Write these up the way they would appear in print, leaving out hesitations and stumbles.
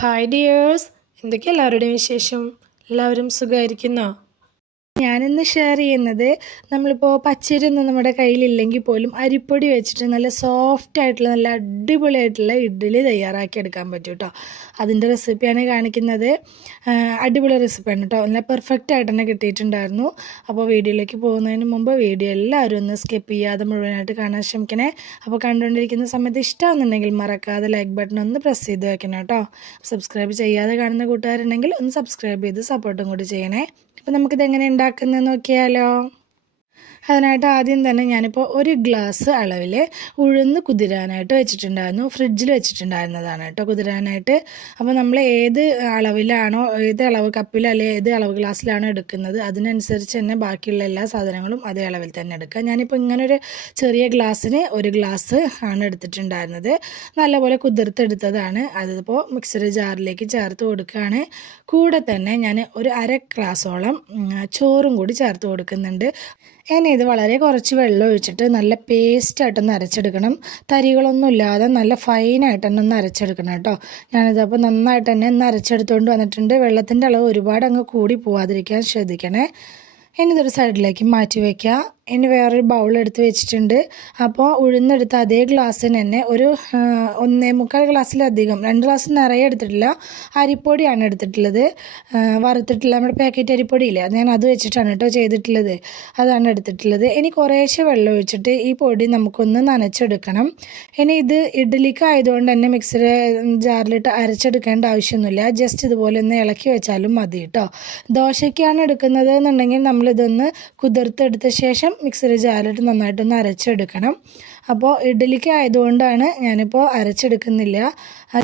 Hi dears, എന്തൊക്കെയാണ് എല്ലാവരുടെയും വിശേഷം? എല്ലാവരും സുഖമായിരിക്കുന്നോ? ഞാനിന്ന് ഷെയർ ചെയ്യുന്നത് നമ്മളിപ്പോൾ പച്ചരിയൊന്നും നമ്മുടെ കയ്യിലില്ലെങ്കിൽ പോലും അരിപ്പൊടി വെച്ചിട്ട് നല്ല സോഫ്റ്റ് ആയിട്ടുള്ള നല്ല അടിപൊളിയായിട്ടുള്ള ഇഡ്ഡലി തയ്യാറാക്കി എടുക്കാൻ പറ്റും കേട്ടോ. അതിൻ്റെ റെസിപ്പിയാണ് കാണിക്കുന്നത്. അടിപൊളി റെസിപ്പിയാണ് കേട്ടോ. നല്ല പെർഫെക്റ്റ് ആയിട്ട് തന്നെ കിട്ടിയിട്ടുണ്ടായിരുന്നു. അപ്പോൾ വീഡിയോയിലേക്ക് പോകുന്നതിന് മുമ്പ് വീഡിയോ എല്ലാവരും ഒന്ന് സ്കിപ്പ് ചെയ്യാതെ മുഴുവനായിട്ട് കാണാൻ ശ്രമിക്കണേ. അപ്പോൾ കണ്ടുകൊണ്ടിരിക്കുന്ന സമയത്ത് ഇഷ്ടമാണെന്നുണ്ടെങ്കിൽ മറക്കാതെ ലൈക്ക് ബട്ടൺ ഒന്ന് പ്രസ് ചെയ്ത് വെക്കണം കേട്ടോ. സബ്സ്ക്രൈബ് ചെയ്യാതെ കാണുന്ന കൂട്ടുകാരുണ്ടെങ്കിൽ ഒന്ന് സബ്സ്ക്രൈബ് ചെയ്ത് സപ്പോർട്ടും കൂടി ചെയ്യണേ. അപ്പോൾ നമുക്കിത് എങ്ങനെ ഉണ്ടാക്കുന്നത് നോക്കിയാലോ. അതിനായിട്ട് ആദ്യം തന്നെ ഞാനിപ്പോൾ 1 ഗ്ലാസ് അളവിൽ ഉഴുന്ന് കുതിരാനായിട്ട് വെച്ചിട്ടുണ്ടായിരുന്നു. ഫ്രിഡ്ജിൽ വെച്ചിട്ടുണ്ടായിരുന്നതാണ് കേട്ടോ കുതിരാനായിട്ട്. അപ്പോൾ നമ്മൾ ഏത് അളവിലാണോ, ഏത് അളവ് കപ്പിൽ അല്ലെങ്കിൽ ഏത് അളവ് ഗ്ലാസ്സിലാണോ എടുക്കുന്നത് അതിനനുസരിച്ച് തന്നെ ബാക്കിയുള്ള എല്ലാ സാധനങ്ങളും അതേ അളവിൽ തന്നെ എടുക്കുക. ഞാനിപ്പോൾ ഇങ്ങനൊരു ചെറിയ ഗ്ലാസ്സിന് 1 ഗ്ലാസ് ആണ് എടുത്തിട്ടുണ്ടായിരുന്നത്. നല്ലപോലെ കുതിർത്തെടുത്തതാണ്. അതിപ്പോൾ മിക്സറി ജാറിലേക്ക് ചേർത്ത് കൊടുക്കുകയാണ്. കൂടെ തന്നെ ഞാൻ ഒരു 1/2 ഗ്ലാസോളം ചോറും കൂടി ചേർത്ത് കൊടുക്കുന്നുണ്ട്. ഇനി ഇത് വളരെ കുറച്ച് വെള്ളം ഒഴിച്ചിട്ട് നല്ല പേസ്റ്റായിട്ടൊന്ന് അരച്ചെടുക്കണം. തരികളൊന്നും ഇല്ലാതെ നല്ല ഫൈനായിട്ട് തന്നെ ഒന്ന് അരച്ചെടുക്കണം കേട്ടോ. ഞാനിതപ്പോൾ നന്നായിട്ട് തന്നെ ഒന്ന് അരച്ചെടുത്തുകൊണ്ട് വന്നിട്ടുണ്ട്. വെള്ളത്തിൻ്റെ അളവ് ഒരുപാട് അങ്ങ് കൂടി പോവാതിരിക്കാൻ ശ്രദ്ധിക്കണേ. ഇനി ഇതൊരു സൈഡിലേക്ക് മാറ്റി വയ്ക്കുക. ഇനി വേറൊരു ബൗൾ എടുത്ത് വെച്ചിട്ടുണ്ട്. അപ്പോൾ ഉഴുന്നെടുത്ത അതേ ഗ്ലാസ്സിന് തന്നെ ഒരു 1.25 ഗ്ലാസ്സിലധികം, 2 ഗ്ലാസ് നിറയെ എടുത്തിട്ടില്ല, അരിപ്പൊടിയാണ് എടുത്തിട്ടുള്ളത്. വറുത്തിട്ടില്ല, നമ്മുടെ പാക്കറ്റ് അരിപ്പൊടിയില്ലേ, അത് ഞാൻ അത് വെച്ചിട്ടാണ് കേട്ടോ ചെയ്തിട്ടുള്ളത്. അതാണ് എടുത്തിട്ടുള്ളത്. ഇനി കുറേശ്ശെ വെള്ളം ഒഴിച്ചിട്ട് ഈ പൊടി നമുക്കൊന്ന് നനച്ചെടുക്കണം. ഇനി ഇത് ഇഡ്ഡലിക്ക് ആയതുകൊണ്ട് തന്നെ മിക്സറി ജാറിലിട്ട് അരച്ചെടുക്കേണ്ട ആവശ്യമൊന്നുമില്ല. ജസ്റ്റ് ഇതുപോലെ ഒന്ന് ഇളക്കി വെച്ചാലും മതി കേട്ടോ. ദോശയ്ക്കാണ് എടുക്കുന്നത് എന്നുണ്ടെങ്കിൽ നമ്മളിതൊന്ന് കുതിർത്തെടുത്ത ശേഷം മിക്സറി ജാറിലിട്ട് നന്നായിട്ടൊന്ന് അരച്ചെടുക്കണം. അപ്പോൾ ഇഡ്ഡലിക്ക് ആയതുകൊണ്ടാണ് ഞാനിപ്പോൾ അരച്ചെടുക്കുന്നില്ല.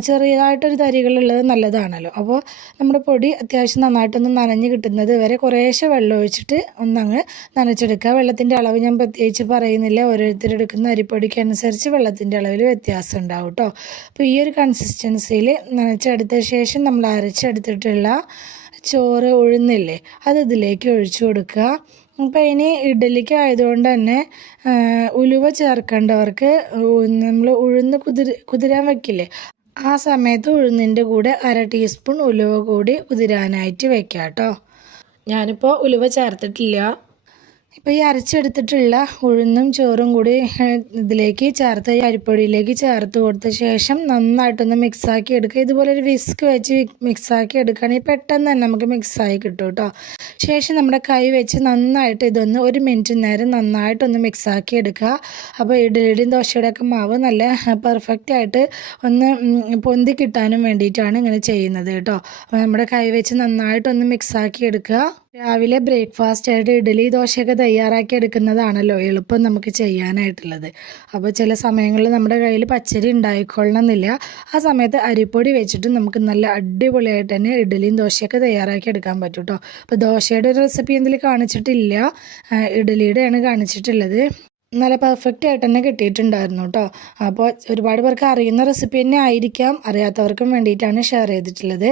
ചെറിയതായിട്ടൊരു തരികളുള്ളത് നല്ലതാണല്ലോ. അപ്പോൾ നമ്മുടെ പൊടി അത്യാവശ്യം നന്നായിട്ടൊന്ന് നനഞ്ഞ് കിട്ടുന്നത് വരെ കുറേശ്ശെ വെള്ളം ഒഴിച്ചിട്ട് ഒന്നങ്ങ് നനച്ചെടുക്കുക. വെള്ളത്തിൻ്റെ അളവ് ഞാൻ പ്രത്യേകിച്ച് പറയുന്നില്ല. ഓരോരുത്തരെടുക്കുന്ന അരിപ്പൊടിക്ക് അനുസരിച്ച് വെള്ളത്തിൻ്റെ അളവിൽ വ്യത്യാസം ഉണ്ടാവും കേട്ടോ. അപ്പോൾ ഈ ഒരു കൺസിസ്റ്റൻസിയിൽ നനച്ചെടുത്ത ശേഷം നമ്മൾ അരച്ചെടുത്തിട്ടുള്ള ചോറ് ഉഴുന്നില്ലേ അത് ഇതിലേക്ക് ഒഴിച്ചു കൊടുക്കുക. അപ്പോൾ ഇനി ഇഡ്ഡലിക്ക് ആയതുകൊണ്ട് തന്നെ ഉലുവ ചേർക്കേണ്ടവർക്ക് നമ്മൾ ഉഴുന്ന് കുതിരാൻ വയ്ക്കില്ലേ, ആ സമയത്ത് ഉഴുന്നിൻ്റെ കൂടെ 1/2 ടീസ്പൂൺ ഉലുവ കൂടി കുതിരാനായിട്ട് വെക്കാം കേട്ടോ. ഞാനിപ്പോൾ ഉലുവ ചേർത്തിട്ടില്ല. ഇപ്പോൾ ഈ അരച്ചെടുത്തിട്ടുള്ള ഉഴുന്നും ചോറും കൂടി ഇതിലേക്ക് ചേർത്ത് ഈ അരിപ്പൊടിയിലേക്ക് ചേർത്ത് കൊടുത്ത ശേഷം നന്നായിട്ടൊന്ന് മിക്സാക്കി എടുക്കുക. ഇതുപോലെ ഒരു വിസ്ക് വെച്ച് മിക്സാക്കി എടുക്കുകയാണെങ്കിൽ പെട്ടെന്ന് തന്നെ നമുക്ക് മിക്സായി കിട്ടും കേട്ടോ. ശേഷം നമ്മുടെ കൈ വെച്ച് നന്നായിട്ട് ഇതൊന്ന് 1 മിനിറ്റ് നേരം നന്നായിട്ടൊന്ന് മിക്സാക്കി എടുക്കുക. അപ്പോൾ ഇഡ്ഡലിയുടെയും ദോശയുടെയൊക്കെ മാവ് നല്ല പെർഫെക്റ്റ് ആയിട്ട് ഒന്ന് പൊന്തി കിട്ടാനും വേണ്ടിയിട്ടാണ് ഇങ്ങനെ ചെയ്യുന്നത് കേട്ടോ. അപ്പോൾ നമ്മുടെ കൈ വെച്ച് നന്നായിട്ടൊന്ന് മിക്സാക്കി എടുക്കുക. രാവിലെ ബ്രേക്ക്ഫാസ്റ്റ് ആയിട്ട് ഇഡ്ഡലി ദോശയൊക്കെ തയ്യാറാക്കി എടുക്കുന്നതാണല്ലോ എളുപ്പം നമുക്ക് ചെയ്യാനായിട്ടുള്ളത്. അപ്പോൾ ചില സമയങ്ങളിൽ നമ്മുടെ കയ്യിൽ പച്ചരി ഉണ്ടായിക്കൊള്ളണമെന്നില്ല. ആ സമയത്ത് അരിപ്പൊടി വെച്ചിട്ട് നമുക്ക് നല്ല അടിപൊളിയായിട്ട് തന്നെ ഇഡ്ഡലിയും ദോശയൊക്കെ തയ്യാറാക്കി എടുക്കാൻ പറ്റും കേട്ടോ. അപ്പോൾ ദോശയുടെ ഒരു റെസിപ്പി എന്തെങ്കിലും കാണിച്ചിട്ടില്ല, ഇഡ്ഡലിയുടെയാണ് കാണിച്ചിട്ടുള്ളത്. നല്ല പെർഫെക്റ്റ് ആയിട്ട് തന്നെ കിട്ടിയിട്ടുണ്ടായിരുന്നു കേട്ടോ. അപ്പോൾ ഒരുപാട് പേർക്ക് അറിയുന്ന റെസിപ്പി തന്നെ ആയിരിക്കാം, അറിയാത്തവർക്കും വേണ്ടിയിട്ടാണ് ഷെയർ ചെയ്തിട്ടുള്ളത്.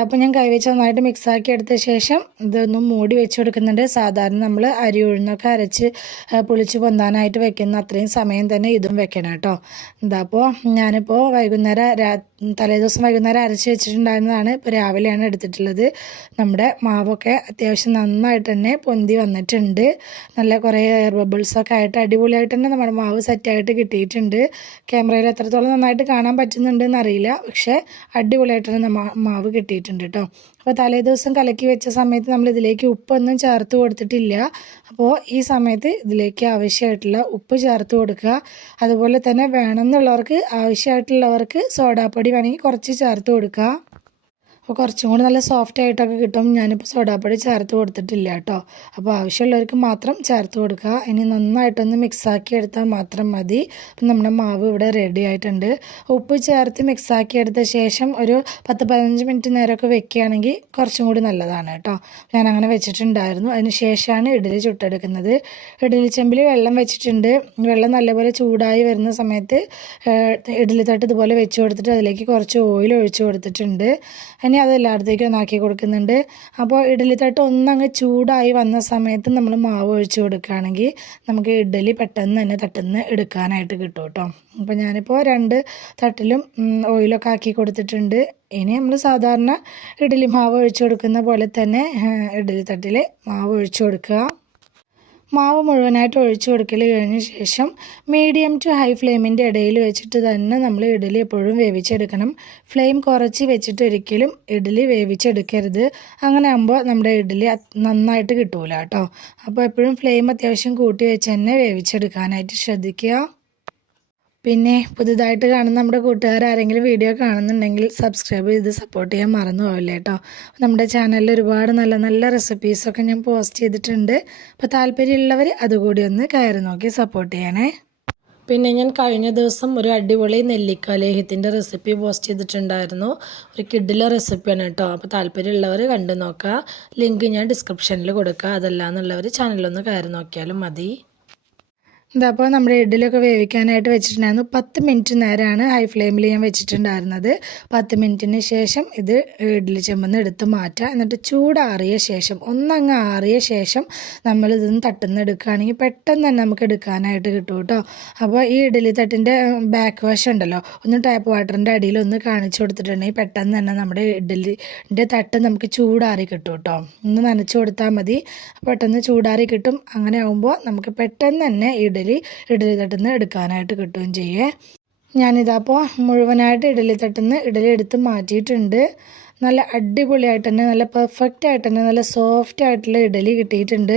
അപ്പോൾ ഞാൻ കൈവച്ച് നന്നായിട്ട് മിക്സാക്കി എടുത്ത ശേഷം ഇതൊന്നും മൂടി വെച്ച് കൊടുക്കുന്നുണ്ട്. സാധാരണ നമ്മൾ അരി ഉഴുന്നൊക്കെ അരച്ച് പുളിച്ച് പൊന്താനായിട്ട് വെക്കുന്ന അത്രയും സമയം തന്നെ ഇതും വെക്കണം കേട്ടോ. അപ്പോൾ ഞാനിപ്പോൾ തലേദിവസം വൈകുന്നേരം അരച്ച് വെച്ചിട്ടുണ്ടായിരുന്നതാണ്. ഇപ്പോൾ രാവിലെയാണ് എടുത്തിട്ടുള്ളത്. നമ്മുടെ മാവൊക്കെ അത്യാവശ്യം നന്നായിട്ട് തന്നെ പൊന്തി വന്നിട്ടുണ്ട്. നല്ല കുറേ എയർ ബബിൾസൊക്കെ ആയിട്ട് അടിപൊളിയായിട്ട് തന്നെ നമ്മുടെ മാവ് സെറ്റായിട്ട് കിട്ടിയിട്ടുണ്ട്. ക്യാമറയിൽ എത്രത്തോളം നന്നായിട്ട് കാണാൻ പറ്റുന്നുണ്ടെന്ന് അറിയില്ല, പക്ഷേ അടിപൊളിയായിട്ട് തന്നെ മാവ് കിട്ടിയിട്ടുണ്ട് കേട്ടോ. അപ്പോൾ തലേദിവസം കലക്കി വെച്ച സമയത്ത് നമ്മൾ ഇതിലേക്ക് ഉപ്പൊന്നും ചേർത്ത് കൊടുത്തിട്ടില്ല. അപ്പോൾ ഈ സമയത്ത് ഇതിലേക്ക് ആവശ്യമായിട്ടുള്ള ഉപ്പ് ചേർത്ത് കൊടുക്കുക. അതുപോലെ തന്നെ വേണമെന്നുള്ളവർക്ക് ആവശ്യമായിട്ടുള്ളവർക്ക് സോഡാപ്പൊടി വേണമെങ്കിൽ കുറച്ച് ചേർത്ത് കൊടുക്കുക. അപ്പോൾ കുറച്ചും കൂടി നല്ല സോഫ്റ്റ് ആയിട്ടൊക്കെ കിട്ടും. ഞാനിപ്പോൾ സോഡാപ്പൊടി ചേർത്ത് കൊടുത്തിട്ടില്ല കേട്ടോ. അപ്പോൾ ആവശ്യമുള്ളവർക്ക് മാത്രം ചേർത്ത് കൊടുക്കുക. ഇനി നന്നായിട്ടൊന്ന് മിക്സാക്കി എടുത്താൽ മാത്രം മതി. അപ്പം നമ്മുടെ മാവ് ഇവിടെ റെഡി ആയിട്ടുണ്ട്. ഉപ്പ് ചേർത്ത് മിക്സാക്കി എടുത്ത ശേഷം ഒരു 10-15 മിനിറ്റ് നേരമൊക്കെ വെക്കുകയാണെങ്കിൽ കുറച്ചും കൂടി നല്ലതാണ് കേട്ടോ. ഞാൻ അങ്ങനെ വെച്ചിട്ടുണ്ടായിരുന്നു. അതിന് ശേഷമാണ് ഇഡ്ഡലി ചുട്ടെടുക്കുന്നത്. ഇഡ്ഡലി ചെമ്പിൽ വെള്ളം വെച്ചിട്ടുണ്ട്. വെള്ളം നല്ലപോലെ ചൂടായി വരുന്ന സമയത്ത് ഇഡ്ഡലി തട്ട് ഇതുപോലെ വെച്ച് കൊടുത്തിട്ട് അതിലേക്ക് കുറച്ച് ഓയിൽ ഒഴിച്ച് കൊടുത്തിട്ടുണ്ട്. ഇനി അത് എല്ലായിടത്തേക്കും ഒന്നാക്കി കൊടുക്കുന്നുണ്ട്. അപ്പോൾ ഇഡ്ഡലി തട്ട് ഒന്നങ്ങ് ചൂടായി വന്ന സമയത്ത് നമ്മൾ മാവ് ഒഴിച്ച് കൊടുക്കുകയാണെങ്കിൽ നമുക്ക് ഇഡ്ഡലി പെട്ടെന്ന് തന്നെ തട്ടുന്ന എടുക്കാനായിട്ട് കിട്ടും കേട്ടോ. അപ്പോൾ ഞാനിപ്പോൾ 2 തട്ടിലും ഓയിലൊക്കെ ആക്കി കൊടുത്തിട്ടുണ്ട്. ഇനി നമ്മൾ സാധാരണ ഇഡ്ഡലി മാവ് ഒഴിച്ച് കൊടുക്കുന്ന പോലെ തന്നെ ഇഡ്ഡലി തട്ടിൽ മാവ് ഒഴിച്ച് കൊടുക്കുക. മാവ് മുഴുവനായിട്ട് ഒഴിച്ച് കൊടുക്കൽ കഴിഞ്ഞ ശേഷം മീഡിയം ടു ഹൈ ഫ്ലെയിമിൻ്റെ ഇടയിൽ വെച്ചിട്ട് തന്നെ നമ്മൾ ഇഡ്ഡലി എപ്പോഴും വേവിച്ചെടുക്കണം. ഫ്ലെയിം കുറച്ച് വെച്ചിട്ട് ഒരിക്കലും ഇഡ്ഡലി വേവിച്ചെടുക്കരുത്. അങ്ങനെ ആകുമ്പോൾ നമ്മുടെ ഇഡ്ഡലി നന്നായിട്ട് കിട്ടൂല കേട്ടോ. അപ്പോൾ എപ്പോഴും ഫ്ലെയിം അത്യാവശ്യം കൂട്ടി വെച്ച് തന്നെ വേവിച്ചെടുക്കാനായിട്ട് ശ്രദ്ധിക്കുക. പിന്നെ പുതുതായിട്ട് കാണുന്ന നമ്മുടെ കൂട്ടുകാരാരെങ്കിലും വീഡിയോ കാണുന്നുണ്ടെങ്കിൽ സബ്സ്ക്രൈബ് ചെയ്ത് സപ്പോർട്ട് ചെയ്യാൻ മറന്നു പോവില്ല കേട്ടോ. നമ്മുടെ ചാനലിൽ ഒരുപാട് നല്ല നല്ല റെസിപ്പീസൊക്കെ ഞാൻ പോസ്റ്റ് ചെയ്തിട്ടുണ്ട്. അപ്പോൾ താല്പര്യമുള്ളവർ അതുകൂടി ഒന്ന് കയറി നോക്കി സപ്പോർട്ട് ചെയ്യണേ. പിന്നെ ഞാൻ കഴിഞ്ഞ ദിവസം ഒരു അടിപൊളി നെല്ലിക്ക ലേഹ്യത്തിൻ്റെ റെസിപ്പി പോസ്റ്റ് ചെയ്തിട്ടുണ്ടായിരുന്നു. ഒരു കിഡിലെ റെസിപ്പിയാണ് കേട്ടോ. അപ്പോൾ താല്പര്യമുള്ളവർ കണ്ടു നോക്കുക. ലിങ്ക് ഞാൻ ഡിസ്ക്രിപ്ഷനിൽ കൊടുക്കുക. അതല്ലാന്നുള്ളവർ ചാനലൊന്ന് കയറി നോക്കിയാലും മതി. ഇതപ്പോൾ നമ്മുടെ ഇഡ്ഡലിയൊക്കെ വേവിക്കാനായിട്ട് വെച്ചിട്ടുണ്ടായിരുന്നു. 10 മിനിറ്റ് നേരമാണ് ഹൈ ഫ്ലെയിമിൽ ഞാൻ വെച്ചിട്ടുണ്ടായിരുന്നത്. 10 മിനിറ്റിന് ശേഷം ഇത് ഇഡ്ഡലി ചെമ്പെന്ന് എടുത്ത് മാറ്റുക. എന്നിട്ട് ചൂടാറിയ ശേഷം ഒന്നങ്ങ് ആറിയ ശേഷം നമ്മളിതൊന്ന് തട്ടുന്നെടുക്കുകയാണെങ്കിൽ പെട്ടെന്ന് തന്നെ നമുക്ക് എടുക്കാനായിട്ട് കിട്ടും കേട്ടോ. അപ്പോൾ ഈ ഇഡ്ഡലി തട്ടിൻ്റെ ബാക്ക് വശം ഉണ്ടല്ലോ, ഒന്ന് ടാപ്പ് വാട്ടറിൻ്റെ അടിയിൽ ഒന്ന് കാണിച്ചു കൊടുത്തിട്ടുണ്ടെങ്കിൽ പെട്ടെന്ന് തന്നെ നമ്മുടെ ഇഡ്ഡലിൻ്റെ തട്ട് നമുക്ക് ചൂടാറി കിട്ടും കേട്ടോ. ഒന്ന് നനച്ചു കൊടുത്താൽ മതി, പെട്ടെന്ന് ചൂടാറി കിട്ടും. അങ്ങനെ ആകുമ്പോൾ നമുക്ക് പെട്ടെന്ന് തന്നെ ഇഡ്ഡലി തട്ടുന്ന എടുക്കാനായിട്ട് കിട്ടുകയും ചെയ്യേ. ഞാനിതപ്പോൾ മുഴുവനായിട്ട് ഇഡ്ഡലി തട്ടുന്ന ഇഡ്ഡലി എടുത്ത് മാറ്റിയിട്ടുണ്ട്. നല്ല അടിപൊളിയായിട്ട് തന്നെ നല്ല പെർഫെക്റ്റ് ആയിട്ട് തന്നെ നല്ല സോഫ്റ്റ് ആയിട്ടുള്ള ഇഡ്ഡലി കിട്ടിയിട്ടുണ്ട്.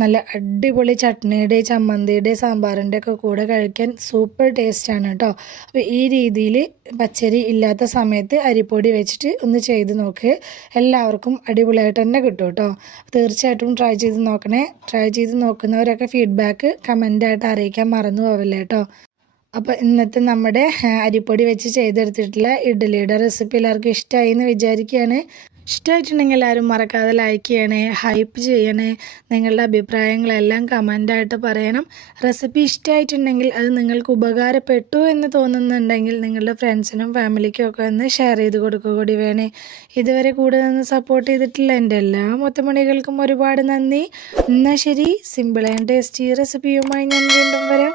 നല്ല അടിപൊളി ചട്നിയുടെ ചമ്മന്തിയുടെ സാമ്പാറിൻ്റെ ഒക്കെ കൂടെ കഴിക്കാൻ സൂപ്പർ ടേസ്റ്റാണ് കേട്ടോ. അപ്പോൾ ഈ രീതിയിൽ പച്ചരി ഇല്ലാത്ത സമയത്ത് അരിപ്പൊടി വെച്ചിട്ട് ഒന്ന് ചെയ്ത് നോക്ക്. എല്ലാവർക്കും അടിപൊളിയായിട്ട് തന്നെ കിട്ടും കേട്ടോ. തീർച്ചയായിട്ടും ട്രൈ ചെയ്ത് നോക്കണേ. ട്രൈ ചെയ്ത് നോക്കുന്നവരൊക്കെ ഫീഡ്ബാക്ക് കമൻ്റായിട്ട് അറിയിക്കാൻ മറന്നു പോവില്ല കേട്ടോ. അപ്പോൾ ഇന്നത്തെ നമ്മുടെ അരിപ്പൊടി വെച്ച് ചെയ്തെടുത്തിട്ടുള്ള ഇഡ്ഡലിയുടെ റെസിപ്പി എല്ലാവർക്കും ഇഷ്ടമായി എന്ന് വിചാരിക്കുകയാണ്. ഇഷ്ടമായിട്ടുണ്ടെങ്കിൽ എല്ലാവരും മറക്കാതെ ലൈക്ക് ചെയ്യണേ, ഹൈപ്പ് ചെയ്യണേ. നിങ്ങളുടെ അഭിപ്രായങ്ങളെല്ലാം കമൻ്റായിട്ട് പറയണം. റെസിപ്പി ഇഷ്ടമായിട്ടുണ്ടെങ്കിൽ അത് നിങ്ങൾക്ക് ഉപകാരപ്പെട്ടു എന്ന് തോന്നുന്നുണ്ടെങ്കിൽ നിങ്ങളുടെ ഫ്രണ്ട്സിനും ഫാമിലിക്കും ഒക്കെ ഒന്ന് ഷെയർ ചെയ്ത് കൊടുക്കുക കൂടി വേണേ. ഇതുവരെ കൂടെ നിന്ന് സപ്പോർട്ട് ചെയ്തിട്ടുള്ള എൻ്റെ എല്ലാ മുത്തമണികൾക്കും ഒരുപാട് നന്ദി. എന്നാൽ ശരി, സിമ്പിൾ ആൻഡ് ടേസ്റ്റി റെസിപ്പിയുമായി ഞാൻ വീണ്ടും വരാം.